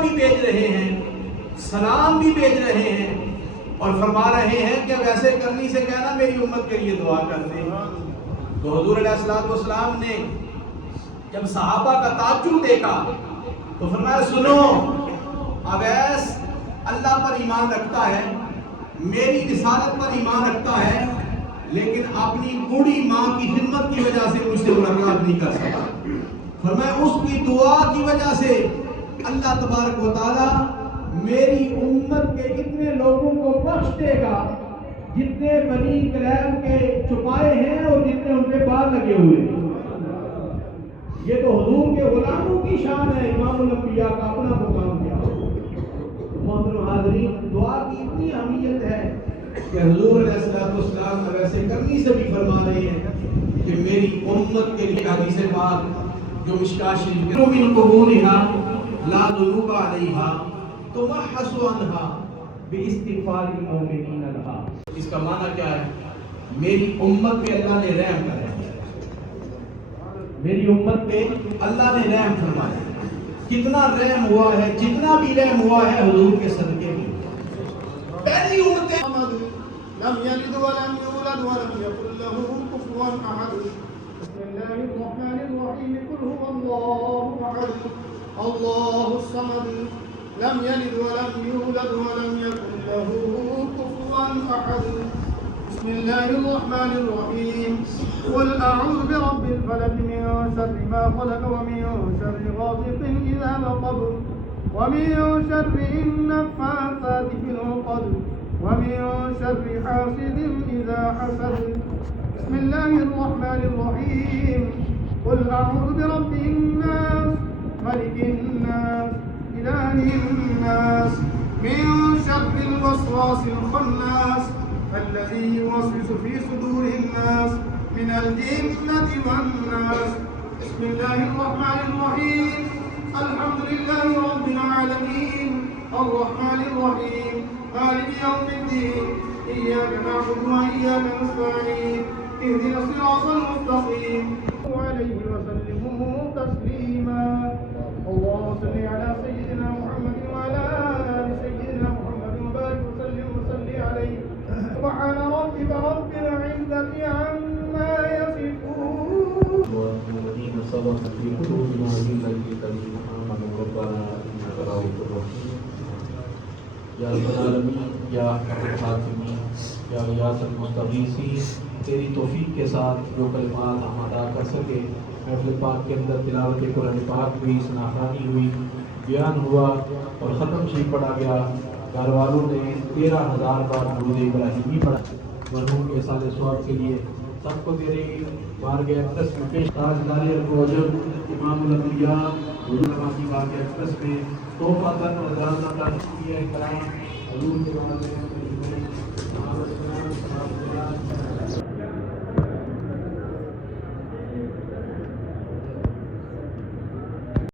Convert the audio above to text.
بھی بھیج رہے ہیں، سلام بھی بھیج رہے ہیں، اور فرما رہے ہیں کہ ویسے کرنی سے کہنا میری امت کے لیے دعا کر دیں۔ تو حضور علیہ السلام نے جب صحابہ کا تعجب دیکھا تو فرمایا سنو، اویس اللہ پر ایمان رکھتا ہے، میری رسالت پر ایمان رکھتا ہے، لیکن اپنی بوڑھی ماں کی خدمت کی وجہ سے مجھ سے ملاقات نہیں کر سکتا۔ فرمایا اس کی دعا کی وجہ سے اللہ تبارک و تعالی میری امت کے اتنے لوگوں کو بخش دے گا جتنے بنی کلیم کے چھپائے ہیں اور جتنے ان کے بال لگے ہوئے ہیں۔ یہ تو حضور کے غلاموں کی شان ہے، امام الانبیاء کا اپنا مقام کیا۔ محترم حاضرین، دعا کی اتنی اہمیت ہے کہ حضور علیہ السلام ویسے کرنی سے بھی فرما رہے ہیں کہ میری امت کے لیے حدیث پاک جو مشکاۃ شریف من قبولها لا ذنوب علیها تمحص عنها باستغفار المؤمنین لها۔ اس کا معنی کیا ہے؟ میری امت پہ اللہ نے رحم کرا ہے، میری امت پہ اللہ نے رحم فرمایا۔ کتنا رحم ہوا ہے، جتنا بھی رحم ہوا ہے حضور کے صدقے میں۔ پہلی امت لم يلد ولم يولد ولم يكن له كفوا احد۔ بسم الله الرحمن الرحيم قل هو الله احد الله الصمد لم يلد ولم يولد ولم يكن له كفوا احد۔ بسم الله الرحمن الرحيم قل اعوذ برب الفلق من شر ما خلق ومن شر غاسق اذا وقب ومن شر النفاثات في العقد ومن شر حاسد إذا حسد۔ بسم الله الرحمن الرحيم قل أعوذ برب الناس ملك الناس إله الناس من شر الوسواس الخناس الذي يوسوس في صدور الناس من الجنة والناس۔ بسم الله الرحمن الرحيم الحمد لله رب العالمين الرحمن الرحيم مالك يوم الدين إياك نعبد وإياك نستعين اهدنا الصراط المستقيم عليه وسلموا تسليما۔ اللهم صل على سيدنا محمد وعلى آل سيدنا محمد وبارك وسلم وصل عليه سبحان ربك رب العزة عما يصفون والذين سبقت في قلوبنا من الذين آمنوا ربنا إنك رؤوف رحيم۔ یا رب العالمین، یا ارحم الراحمین، یا غیاث المستغیثین، تیری توفیق کے ساتھ جو کلمات ہم ادا کر سکے، محفل پاک کے اندر تلاوت قرآن پاک ہوئی، ثناخوانی ہوئی، بیان ہوا اور ختم شریف پڑھا گیا۔ گھر والوں نے 13,000 بار درود ابراہیمی پڑھا۔ مرحوم کے سال ثواب کے لیے سب کو تیرے بارگاہ اقدس میں پیش تاجدار العجب امام الانبیاء حضور کی بارگاہ اقدس میں توفہ تن و جازہ تن کیا کرام حضور کے بارے میں